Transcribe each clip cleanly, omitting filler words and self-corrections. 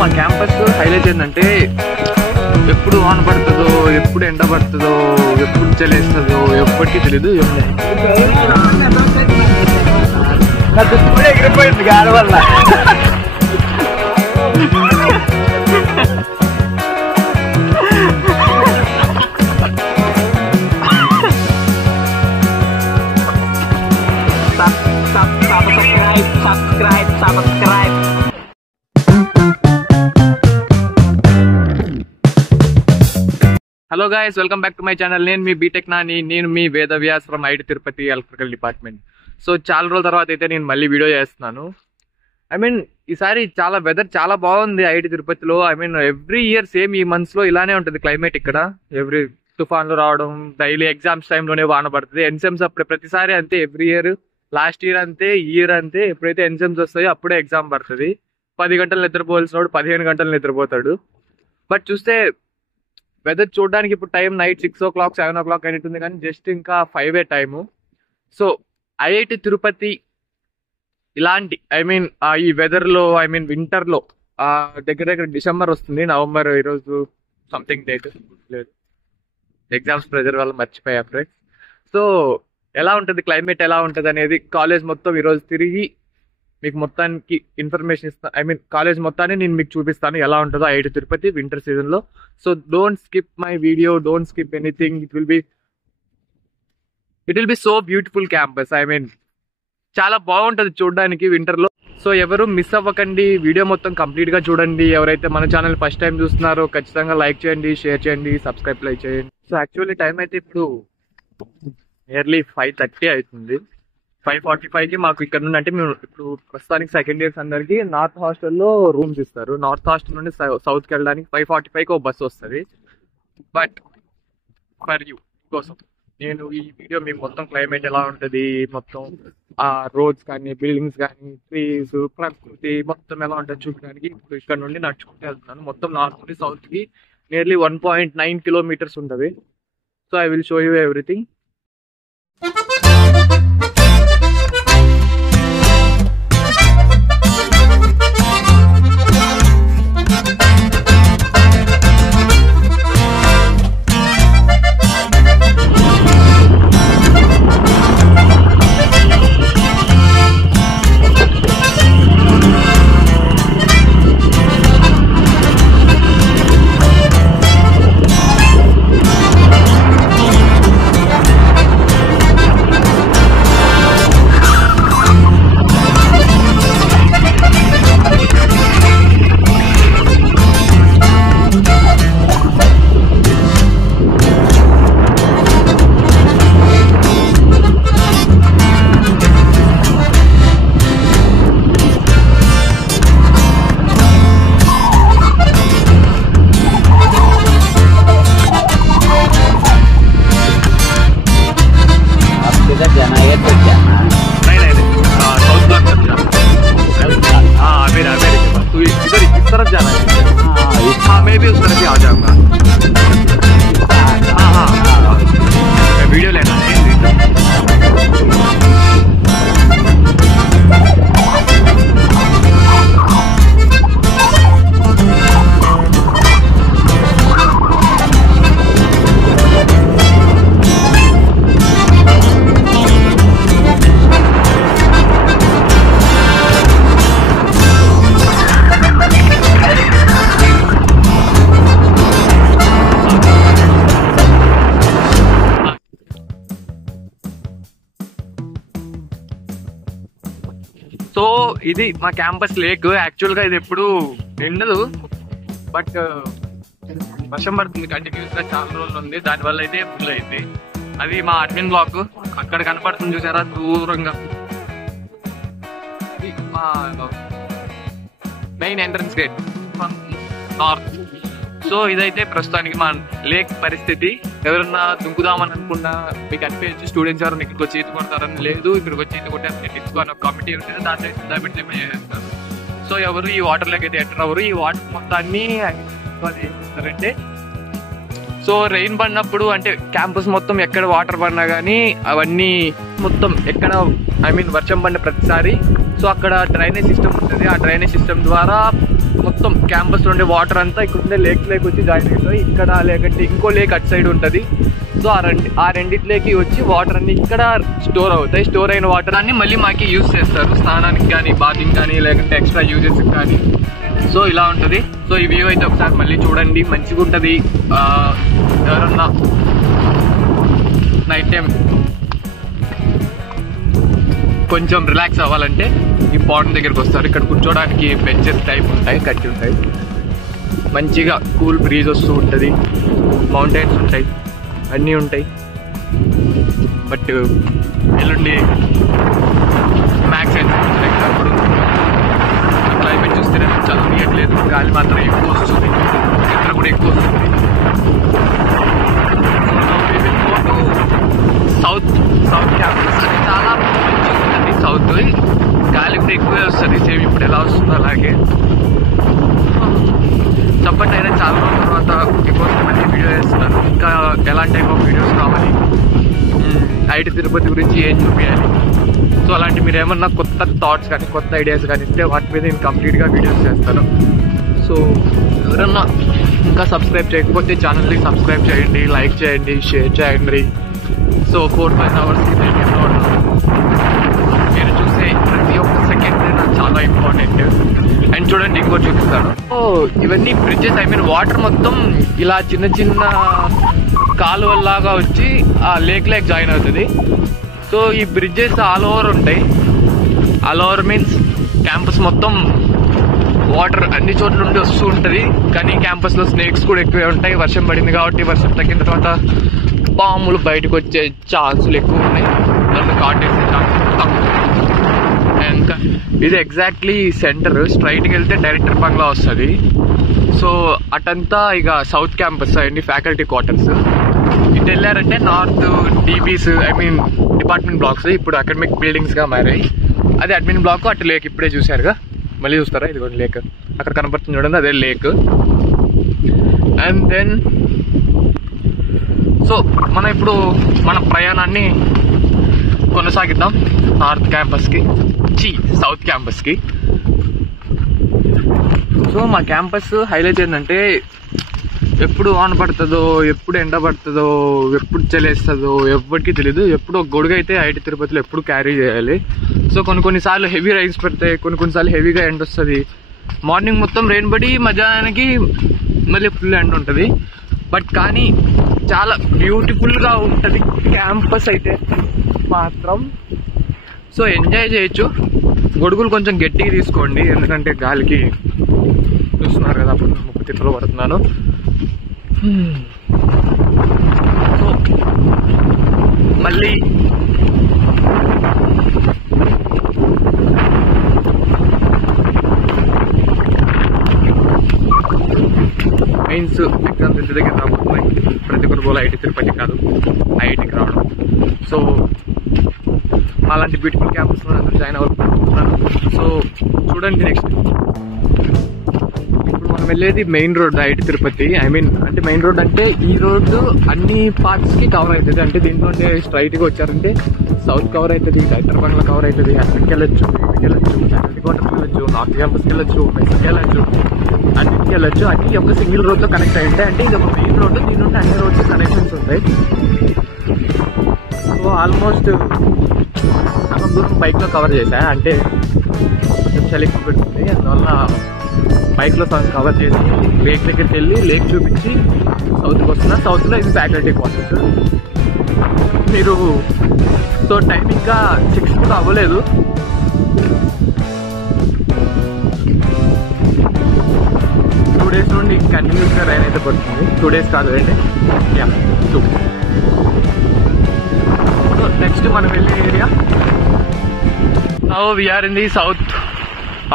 మా campus highlight ఏంటంటే ఎప్పుడు వాన పడుతుందో, ఎప్పుడు ఎండ పడుతుందో, ఎప్పుడు చలేస్తుందో ఎప్పటికీ తెలీదు. ఎగిరిపోయింది గాలి వల్ల. subscribe. Hello guys, welcome back to my channel. నేను మీ బీటెక్ నాని, నేను మీ Vedavyas from IT Tirupati electrical department. So చాలా రోజుల తర్వాత అయితే నేను మళ్ళీ వీడియో చేస్తున్నాను. ఈసారి చాలా వెదర్ చాలా బాగుంది ఐటీ తిరుపతిలో. ఎవ్రీ ఇయర్ సేమ్ ఈ మంత్స్లో ఇలానే ఉంటుంది క్లైమేట్ ఇక్కడ. ఎవ్రీ తుఫాన్లు రావడం, డైలీ ఎగ్జామ్స్ టైంలోనే వాన పడుతుంది. ఎన్సెమ్స్ అప్పుడే ప్రతిసారి అంతే, ఎవ్రీ ఇయర్. లాస్ట్ ఇయర్ అంతే, ఈ ఇయర్ అంతే. ఎప్పుడైతే ఎన్సెమ్స్ వస్తాయో అప్పుడే ఎగ్జామ్ పడుతుంది. 10 గంటలు నిద్రపోవాల్సినోడు 15 గంటలు నిద్రపోతాడు. బట్ చూస్తే వెదర్ చూడడానికి ఇప్పుడు టైం నైట్ 6 o'clock 7 o'clock అయినట్టుంది, కానీ జస్ట్ ఇంకా 5 టైము. సో ఐఐటి తిరుపతి ఇలాంటి ఈ వెదర్లో వింటర్లో దగ్గర దగ్గర డిసెంబర్ వస్తుంది, నవంబర్ ఈరోజు సంథింగ్ డేట్ లేదు, ఎగ్జామ్స్ ప్రెజర్ వల్ల మర్చిపోయా ఫ్రెండ్స్. సో ఎలా ఉంటుంది క్లైమేట్, ఎలా ఉంటుంది అనేది కాలేజ్ మొత్తం ఈరోజు తిరిగి మీకు మొత్తానికి ఇన్ఫర్మేషన్ ఇస్తాను. కాలేజ్ మొత్తాన్ని నేను మీకు చూపిస్తాను ఎలా ఉంటుందో ఐఐటి తిరుపతి వింటర్ సీజన్లో. So don't skip my video, don't skip anything. It will be so beautiful campus. చాలా బాగుంటుంది చూడడానికి వింటర్లో. సో ఎవరు మిస్ అవ్వకండి, వీడియో మొత్తం కంప్లీట్గా చూడండి. ఎవరైతే మన ఛానల్ ఫస్ట్ టైం చూస్తున్నారో ఖచ్చితంగా లైక్ చేయండి, షేర్ చేయండి, సబ్స్క్రైబ్ చేయండి. సో యాక్చువల్లీ టైం అయితే ఇప్పుడు నియర్లీ 5:30 అవుతుంది. 5:45కి మాకు ఇక్కడ నుండి, అంటే మేము ఇప్పుడు ప్రస్తుతానికి సెకండ్ ఇయర్స్ అందరికి నార్త్ హాస్టల్లో రూమ్స్ ఇస్తారు. నార్త్ హాస్టల్ నుండి సౌత్కి వెళ్ళడానికి 5:45కి ఒక బస్సు వస్తుంది. బట్ ఫర్ యూ కోసం నేను ఈ వీడియో మీకు మొత్తం క్లైమేట్ ఎలా ఉంటుంది, మొత్తం ఆ రోడ్స్ కానీ, బిల్డింగ్స్ కానీ, ట్రీస్, ప్రకృతి మొత్తం ఎలా ఉంటుంది చూడడానికి ఇప్పుడు ఇక్కడ నుండి నడుచుకుంటూ వెళ్తున్నాను. మొత్తం నార్త్ నుండి సౌత్కి నియర్లీ 1.9 kilometers ఉంటుంది. So I will show you everything. Video लेना है। సో ఇది మా క్యాంపస్ లేక్. యాక్చువల్గా ఇది ఎప్పుడు నిండదు, బట్ వర్షం పడుతుంది కంటిన్యూస్గా, చాలా రోజులు ఉంది, దానివల్ల అయితే ఫుల్ అయింది. అది మా అడ్మిన్ బ్లాక్, అక్కడ కనపడుతుంది చూసారా దూరంగా, అది మా main entrance gate from north. So ఇదైతే ప్రస్తుతానికి మా లేక్ పరిస్థితి. ఎవరన్నా దుంకుదామని అనుకున్నా మీకు అనిపించి స్టూడెంట్స్ ఎవరైనా ఇక్కడికి వచ్చి ఈత కొడతారని లేదు, ఇక్కడికి వచ్చి ఈత కొట్టే తెచ్చుకొని ఒక కమిటీ ఉంటుంది, దాంట్లో దాన్ని చేస్తారు. సో ఎవరు ఈ వాటర్లోకి అయితే ఎంటర్ అవ్వరు. ఈ వాటర్ మొత్తాన్ని ఏం చేస్తారంటే, సో రెయిన్ పడినప్పుడు, అంటే క్యాంపస్ మొత్తం ఎక్కడ వాటర్ పడినా కానీ అవన్నీ మొత్తం ఎక్కడ వర్షం పడిన ప్రతిసారి సో అక్కడ డ్రైనేజ్ సిస్టమ్ ఉంటుంది. ఆ డ్రైనేజ్ సిస్టమ్ ద్వారా మొత్తం క్యాంపస్ ఉండే వాటర్ అంతా ఇక్కడ ఉండే లేక్ వచ్చి జాయిన్ అవుతాయి ఇక్కడ, లేకంటే ఇంకో లేక్ అటు సైడ్ ఉంటుంది. సో ఆ రెండిట్లోకి వచ్చి వాటర్ అన్ని ఇక్కడ స్టోర్ అవుతాయి. స్టోర్ అయిన వాటర్ అన్ని మళ్ళీ మాకి యూజ్ చేస్తారు, స్నానానికి కానీ, బాతింగ్ కానీ, లేకంటే ఎక్స్ట్రా యూజెస్ కానీ. సో ఇలా ఉంటుంది. సో ఈ వ్యూ అయితే ఒకసారి మళ్ళీ చూడండి, మంచిగా ఉంటుంది. ఎవరన్నా నైట్ టైం కొంచెం రిలాక్స్ అవ్వాలంటే ఈ పాండ్ దగ్గరికి వస్తారు. ఇక్కడ కూర్చోడానికి బెంచెస్ టైప్ ఉంటాయి, కట్టి ఉంటాయి. మంచిగా కూల్ బ్రీజ్ వస్తూ ఉంటుంది, మౌంటైన్స్ ఉంటాయి, అన్నీ ఉంటాయి. బట్ ఎల్లుండి మ్యాక్స్ అప్పుడు క్లైమేట్ చూస్తేనే చదవనియట్లేదు, గాలి మాత్రం ఎక్కువ వస్తుంది, నిద్ర కూడా ఎక్కువ వస్తుంది. సౌత్ క్యాంపస్ అది చాలా మంచిగా సౌత్ గాలి కూడా ఎక్కువే వస్తుంది, సేమ్ ఇప్పుడు ఎలా వస్తుందో అలాగే. సపోర్ట్ అయినా చాలా రోజుల తర్వాత మీకోసం మళ్ళీ వీడియో చేస్తున్నాను. ఇంకా ఎలాంటి టైప్ ఆఫ్ వీడియోస్ కావాలి, ఐటీ తిరుపతి గురించి ఏం చూపించాలి, సో అలాంటి మీరు ఏమన్నా కొత్త థాట్స్ కానీ కొత్త ఐడియాస్ కానీ ఇస్తే వాటి మీద నేను కంప్లీట్గా వీడియోస్ చేస్తాను. సో ఎవరన్నా ఇంకా సబ్స్క్రైబ్ చేయకపోతే ఛానల్ని సబ్స్క్రైబ్ చేయండి, లైక్ చేయండి, షేర్ చేయండి. సో 4-5 అవర్స్కి మీరు చూసే ప్రతి ఒక్క సెకండ్ నాకు చాలా ఇంపార్టెంట్. అండ్ చూడండి ఇంకో చూపిస్తాను. సో ఇవన్నీ బ్రిడ్జెస్, ఐ మీన్ వాటర్ మొత్తం ఇలా చిన్న చిన్న కాలువల్లాగా వచ్చి ఆ లేక్ జాయిన్ అవుతుంది. సో ఈ బ్రిడ్జెస్ ఆల్ ఓవర్ ఉంటాయి. ఆల్ ఓవర్ మీన్స్ క్యాంపస్ మొత్తం వాటర్ అన్ని చోట్ల నుండి వస్తూ ఉంటుంది. కానీ క్యాంపస్లో స్నేక్స్ కూడా ఎక్కువే ఉంటాయి. వర్షం పడింది కాబట్టి వర్షం తగ్గిన తర్వాత పాములు బయటకు వచ్చే ఛాన్సులు ఎక్కువ ఉన్నాయి, నన్ను కాటేసే ఛాన్సులు తక్కువ. ఇంకా ఇది ఎగ్జాక్ట్లీ సెంటర్, స్ట్రైట్కి వెళ్తే డైరెక్టర్ బంగ్లా వస్తుంది. సో అటంతా ఇక సౌత్ క్యాంపస్ అండి, ఫ్యాకల్టీ క్వార్టర్స్. ఇటు వెళ్ళారంటే నార్త్ డీబీస్, ఐ మీన్ డిపార్ట్మెంట్ బ్లాక్స్ ఇప్పుడు అకాడమిక్ బిల్డింగ్స్గా మారాయి. అది అడ్మిన్ బ్లాక్, అటు లేక్ ఇప్పుడే చూసారుగా, మళ్ళీ చూస్తారా ఇది కూడా లేక్ అక్కడ కనపడుతుంది చూడండి, అదే లేక్. అండ్ దెన్ సో మనం ఇప్పుడు మన ప్రయాణాన్ని కొనసాగిద్దాం నార్త్ క్యాంపస్కి, సౌత్ క్యాంపస్కి. సో మా క్యాంపస్ హైలైట్ ఏంటంటే ఎప్పుడు వాన పడుతుందో, ఎప్పుడు ఎండ పడుతుందో, ఎప్పుడు చలేస్తుందో ఎవరికి తెలీదు. ఎప్పుడు ఒక గొడుగు అయితే ఐటీ తిరుపతిలో ఎప్పుడు క్యారీ చేయాలి. సో కొన్నిసార్లు హెవీ రైన్స్ పడతాయి, కొన్నిసార్లు హెవీగా ఎండ వస్తుంది. మార్నింగ్ మొత్తం రెయిన్ పడి మధ్యాహ్నానికి మళ్ళీ ఫుల్ ఎండ ఉంటుంది. బట్ కానీ చాలా బ్యూటిఫుల్గా ఉంటుంది క్యాంపస్ అయితే మాత్రం. సో ఎంజాయ్ చేయొచ్చు. గొడుగులు కొంచెం గట్టిగా తీసుకోండి, ఎందుకంటే గాలికి చూస్తున్నారు కదా అప్పుడు ముక్కు తిప్పలు పడుతున్నాను. సో మళ్ళీ మెయిన్స్ ఎగ్జామ్స్ ఇంటి దగ్గర రాబోతున్నాయి. ప్రతి ఒక్కరు పోలే ఐటీ తిరుపతి కాదు, ఐఐటీకి రావడం. సో అలాంటి బ్యూటిఫుల్ క్యాంపస్లో అందరూ జాయిన్ అవ్వాలనుకుంటున్నాను. సో చూడండి నెక్స్ట్ ఇప్పుడు మనం వెళ్ళేది main road IT Tirupati. I mean అంటే మెయిన్ రోడ్ అంటే ఈ రోడ్డు అన్ని పార్ట్స్కి కవర్ అవుతుంది. అంటే దీంట్లో స్ట్రైట్గా వచ్చారంటే సౌత్ కవర్ అవుతుంది, డైరెక్టర్ బంగ్లా కవర్ అవుతుంది, అక్కడికి వెళ్ళొచ్చు, ఇక్కడికి వెళ్ళొచ్చు, ఫ్యాకల్టీ క్వార్టర్కి వెళ్ళొచ్చు, నార్త్ క్యాంపస్కి వెళ్ళొచ్చు, మెస్కి వెళ్ళొచ్చు, అన్నింటికి వెళ్ళొచ్చు. అన్ని ఒక సింగిల్ రోడ్తో కనెక్ట్ అయి ఉంటాయి. అంటే ఇది ఒక మెయిన్ రోడ్డు, దీని నుండి అన్ని రోడ్స్ కనెక్షన్స్ ఉంటాయి. సో ఆల్మోస్ట్ సగం దూరం బైక్లో కవర్ చేశా, అంటే కొంచెం చలి ఎక్కువ పెడుతుంది, అందువల్ల బైక్లో సగం కవర్ చేసి లేక్ దగ్గరికి వెళ్ళి లేక్ చూపించి సౌత్కి వస్తున్నా. సౌత్లో ఇది ఫ్యాకల్టీ క్వార్టర్స్. మీరు సో టైం ఇంకా 6 కూడా అవ్వలేదు. టూ డేస్ నుండి కంటిన్యూస్గా రైన్ అయితే పడుతుంది. 2 days కాదు అండి, 2. సో నెక్స్ట్ మనం వెళ్ళే area, now we are in the south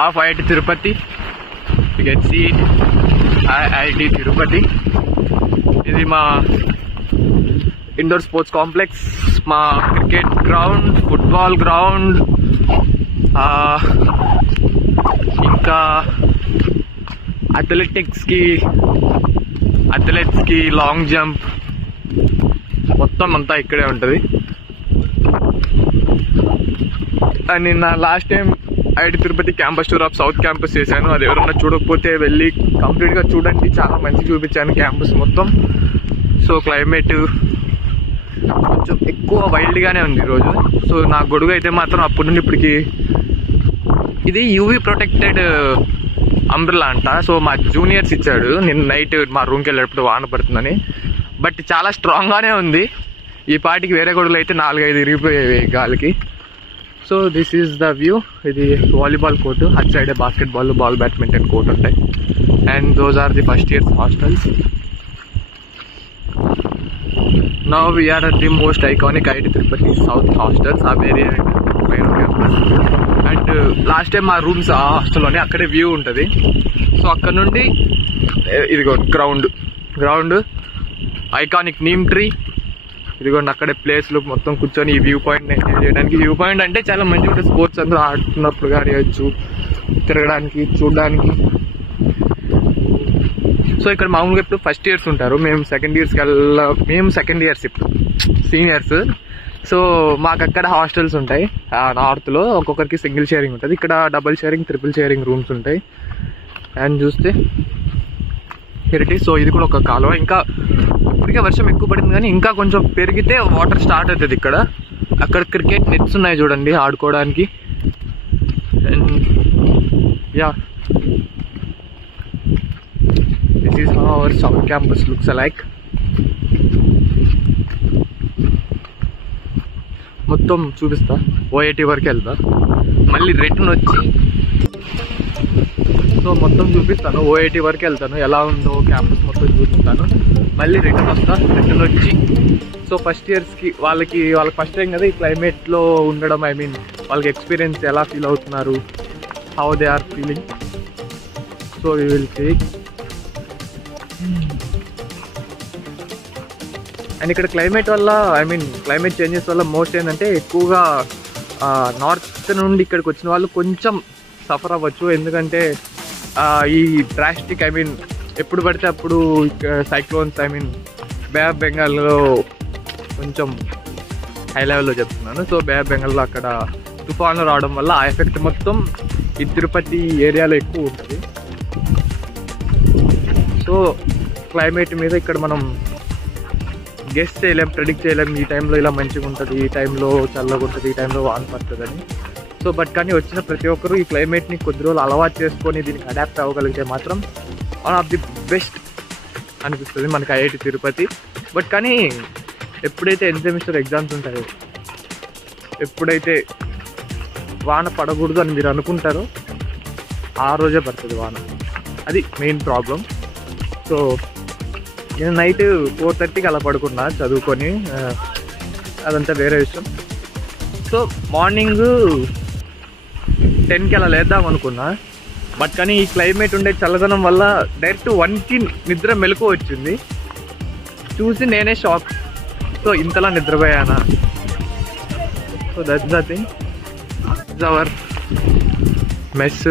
of IIT Tirupati. You can see IIT Tirupati. ఇది మా ఇండోర్ స్పోర్ట్స్ కాంప్లెక్స్, మా క్రికెట్ గ్రౌండ్, ఫుట్బాల్ గ్రౌండ్, ఇంకా అథ్లెట్స్కి లాంగ్ జంప్ మొత్తం అంతా ఇక్కడే ఉంటుంది. నిన్న last time IIT Tirupati campus tour of south campus చేశాను. అది ఎవరన్నా చూడకపోతే వెళ్ళి కంప్లీట్గా చూడండి. చాలా మంచి చూపించాను క్యాంపస్ మొత్తం. సో క్లైమేట్ కొంచెం ఎక్కువ వైల్డ్గానే ఉంది ఈరోజు. సో నా గొడుగు అయితే మాత్రం అప్పటి నుండి ఇప్పటికి ఇది యూవీ ప్రొటెక్టెడ్ అంబ్రెల్లా అంట. సో మా జూనియర్స్ ఇచ్చాడు. నేను నైట్ మా రూమ్కి వెళ్ళేటప్పుడు వాన పడుతుందని. బట్ చాలా స్ట్రాంగ్గానే ఉంది. ఈ పాటికి వేరే గొడుగులు అయితే 4-5 ఇరిగిపోయేవి గాలికి. So this is the view. ఇది వాలీబాల్ కోర్టు, అటు side basketball, ball badminton court ఉంటాయి. And those are the first years hostels. Now we're at the most iconic IIT Tirupati south hostels. ఆ వేరే క్యాంపస్. అండ్ లాస్ట్ టైం మా rooms ఆ హాస్టల్లోనే, అక్కడే view ఉంటుంది. సో అక్కడ నుండి ఇదిగో గ్రౌండ్ ఐకానిక్ నీమ్ ట్రీ, ఇదిగోండి అక్కడే ప్లేస్లు మొత్తం కూర్చొని ఈ వ్యూ పాయింట్ ఎంజాయ్ చేయడానికి. వ్యూ పాయింట్ అంటే చాలా మంచిగా ఉంటుంది. స్పోర్ట్స్ అందరూ ఆడుతున్నప్పుడు కానీ వచ్చు, తిరగడానికి, చూడడానికి. సో ఇక్కడ మామూలుగా ఇప్పుడు ఫస్ట్ ఇయర్స్ ఉంటారు. మేము సెకండ్ ఇయర్స్ ఇప్పుడు సీనియర్స్. సో మాకు అక్కడ హాస్టల్స్ ఉంటాయి. నార్త్లో ఒక్కొక్కరికి సింగిల్ షేరింగ్ ఉంటుంది. ఇక్కడ double sharing, triple sharing rooms ఉంటాయి. అండ్ చూస్తే ఇరిటి. సో ఇది కూడా ఒక కాలువ. ఇంకా ఇప్పటికే వర్షం ఎక్కువ పడింది కానీ ఇంకా కొంచెం పెరిగితే వాటర్ స్టార్ట్ అవుతుంది ఇక్కడ. అక్కడ క్రికెట్ నెట్స్ ఉన్నాయి చూడండి ఆడుకోవడానికి. And yeah, this is how our south campus looks like. మొత్తం చూపిస్తా. ఓఐటి వరకు వెళ్తా, మళ్ళీ రిటర్న్ వచ్చి సో మొత్తం చూపిస్తాను. ఓఐటి వరకు వెళ్తాను, ఎలా ఉందో క్యాంపస్ మొత్తం చూపిస్తాను. మళ్ళీ రిటర్న్ వస్తా. రిటర్న్ వచ్చి సో ఫస్ట్ ఇయర్స్కి వాళ్ళకి ఫస్ట్ టైం కదా ఈ క్లైమేట్లో ఉండడం. ఐ మీన్ వాళ్ళకి ఎక్స్పీరియన్స్ ఎలా ఫీల్ అవుతున్నారు, how they are feeling. So we will see. And ఇక్కడ క్లైమేట్ వల్ల, ఐ మీన్ క్లైమేట్ చేంజెస్ వల్ల మోస్ట్ ఏంటంటే ఎక్కువగా నార్త్ నుండి ఇక్కడికి వచ్చిన వాళ్ళు కొంచెం సఫర్ అవ్వచ్చు. ఎందుకంటే ఈ డ్రాస్టిక్, ఐ మీన్ ఎప్పుడు పడితే అప్పుడు cyclones, I mean bay of బెంగాల్లో కొంచెం హై లెవెల్లో చెప్తున్నాను. సో బే ఆఫ్ బెంగాల్లో అక్కడ తుఫాన్లు రావడం వల్ల ఆ ఎఫెక్ట్ మొత్తం ఈ తిరుపతి ఏరియాలో ఎక్కువ ఉంటుంది. సో క్లైమేట్ మీద ఇక్కడ మనం గెస్ చేయలేం, ప్రెడిక్ట్ చేయలేం. ఈ టైంలో ఇలా మంచిగా ఉంటుంది, ఈ టైంలో చల్లగా ఉంటుంది, ఈ టైంలో వాన పడుతుంది అని. సో బట్ కానీ వచ్చిన ప్రతి ఒక్కరు ఈ క్లైమేట్ని కొద్ది రోజులు అలవాటు చేసుకొని దీనికి అడాప్ట్ అవ్వగలిగితే మాత్రం వన్ ఆఫ్ ది బెస్ట్ అనిపిస్తుంది మనకి ఐఐటి తిరుపతి. బట్ కానీ ఎప్పుడైతే ఎండ్ సెమిస్టర్ ఎగ్జామ్స్ ఉంటాయో, ఎప్పుడైతే వాన పడకూడదు అని మీరు అనుకుంటారో ఆ రోజే పడుతుంది వాన. అది మెయిన్ ప్రాబ్లం. సో నేను నైట్ 4:30కి అలా పడుకున్నా చదువుకొని, అదంతా వేరే విషయం. సో మార్నింగ్ 10కి అలా లేద్దాం అనుకున్నా. బట్ కానీ ఈ క్లైమేట్ ఉండే చల్లదనం వల్ల డైరెక్ట్ 1కి నిద్ర మెలకు వచ్చింది. చూసి నేనే షాక్. సో ఇంతలా నిద్రపోయానా. So that's the thing. It's our mess.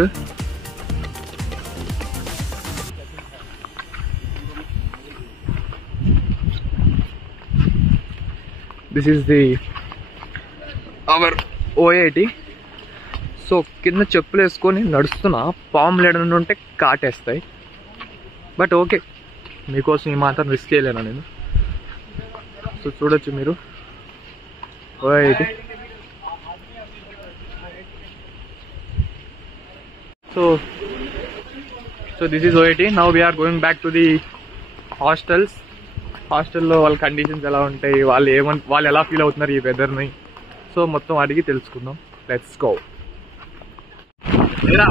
This is the our OIT. So కింద చెప్పులు వేసుకొని నడుస్తున్నా. పాములు ఏడన్నా ఉంటే కాటేస్తాయి. బట్ ఓకే, మీకోసం ఈ మాత్రం రిస్క్ చేయలేను నేను. సో చూడొచ్చు మీరు OIT. So this is OIT. Now we're going back to the hostels. హాస్టల్లో వాళ్ళ కండిషన్స్ ఎలా ఉంటాయి, వాళ్ళు ఎలా ఫీల్ అవుతున్నారు ఈ వెదర్ని, సో మొత్తం అడిగి తెలుసుకుందాం. Let's go. ఎలా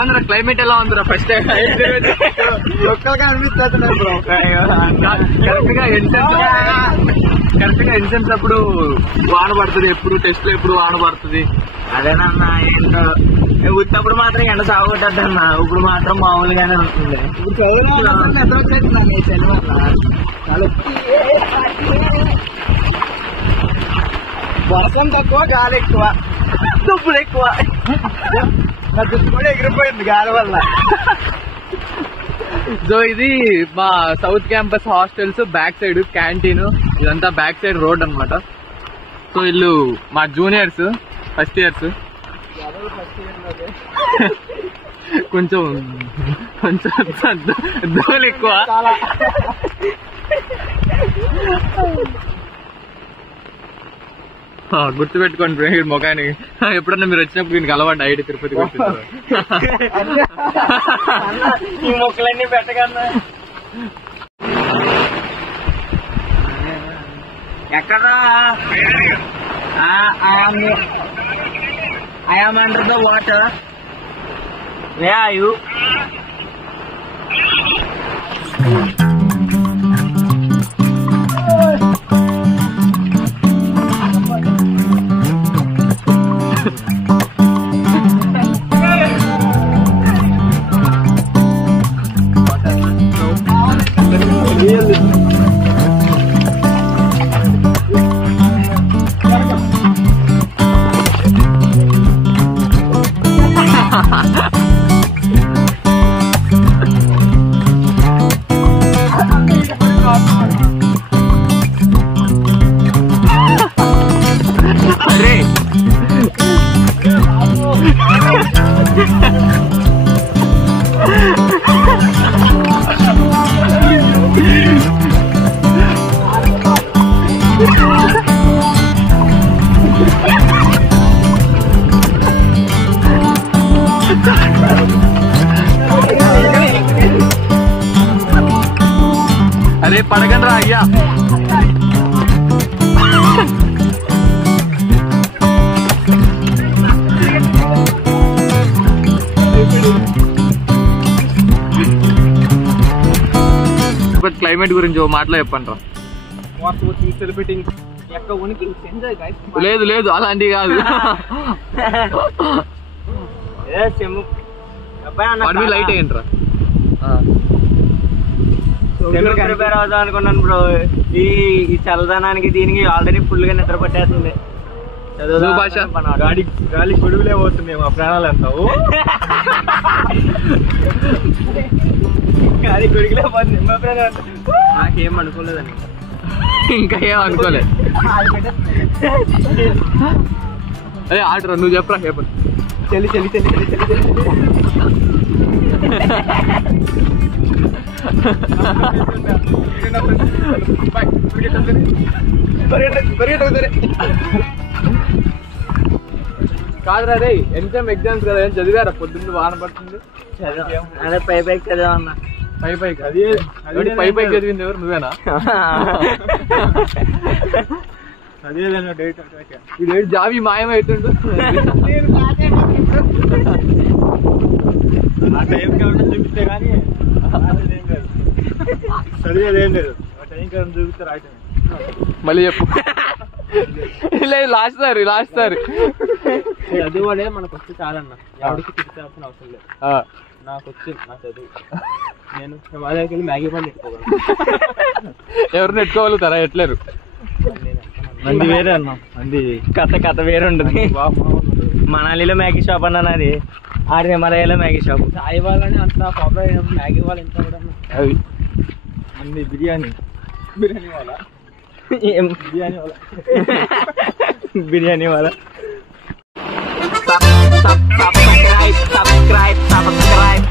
ఉందిరా క్లైమేట్? ఎలా ఉందిరా? ఫస్ట్ టైం కరెక్ట్గా ఎగ్జామ్స్ అప్పుడు వాన పడుతుంది, ఎప్పుడు టెస్ట్లో ఎప్పుడు వాన పడుతుంది. అదేనన్నా ఏంటో ఉత్తప్పుడు మాత్రం ఎండ సాగుతుంది అన్న, ఇప్పుడు మాత్రం మామూలుగానే ఉంటుంది. వర్షం తక్కువ, గాలి ఎక్కువ, దుప్పులు ఎక్కువ. నా దుప్పు కూడా ఎగిరిపోయింది గాలి వల్ల. సో ఇది మా south campus hostels back side canteen, ఇదంతా బ్యాక్ సైడ్ రోడ్ అనమాట. సో వీళ్ళు మా juniors first years. First year కొంచెం కొంచెం దోలు ఎక్కువ. చాలా గుర్తుపెట్టుకోండి ముఖానికి. ఎప్పుడన్నా మీరు వచ్చినప్పుడు దీనికి అలవాటు ఐడి తిరుపతి గుర్తుంటారు. ఈ మొక్కలన్నీ పెట్టగలనా ఎక్కడా? I am under the water. Where are you? అరే పడగండ్రా అయ్యా. క్లైమేట్ గురించి ఓ మాటలో చెప్పండి రా. లేదు లేదు అలాంటివి కాదు. లైట్ అయ్యండి రా. ప్రిపేర్ అవుదాం అనుకున్నాను బ్రో. ఈ చల్లదనానికి దీనికి ఆల్రెడీ ఫుల్ గా నిద్ర పట్టేస్తుంది. గాలి గొడుగులే పోతుంది మా ప్రాణాలు అంటావు. గాలి గొడుగులే పోతుంది మా ప్రాణాలు. నాకేం అనుకోలేదని ఇంకా ఏం అనుకోలే. అదే ఆర్డర్ నువ్వు చెప్పరా చెప్పండి. చలి చలి చలి చలి చలి కాదురా రే ఎగ్జామ్ ఎగ్జామ్స్ కదా ఏం చదివారా? పొద్దున్న వాన పడుతుంది. అదే పై పైకి చదివా. పై పైకి పై పైకి చదివింది ఎవరు? నువ్వేనా? ఇదేంటి జాబీ మాయమైతుండు. ఆ టైం కాబట్టి చూపిస్తే కానీ చదివేది ఏం లేదు. ఆ టైం కాబట్టి చూపిస్తే రాయటం. మళ్ళీ చెప్పు. లేదు లాస్ట్ సారి చదువు అనేది మనకు వస్తే చాలన్నా. ఎవరికి తిట్టాల్సిన అవసరం లేదు. నాకు వచ్చింది నా చదువు. నేను హిమాలయాకి వెళ్ళి మ్యాగీ పండు పెట్టుకోగలను. ఎవరు నెట్టుకోగలుగుతారా? ఎట్లేరు. మంది వేరే అన్నా. మంది కథ వేరే ఉంటుంది. మనాలిలో మ్యాగీ షాప్ అన్నా అది. ఆడు హిమాలయాలో మ్యాగీ షాప్. సాయి వాళ్ళని అంత ప్రాబ్లం అయినప్పుడు మ్యాగీ వాళ్ళు ఎంత కూడా అవి మంది బిర్యానీ వాళ్ళ బిర్యానీ వాళ్ళ subscribe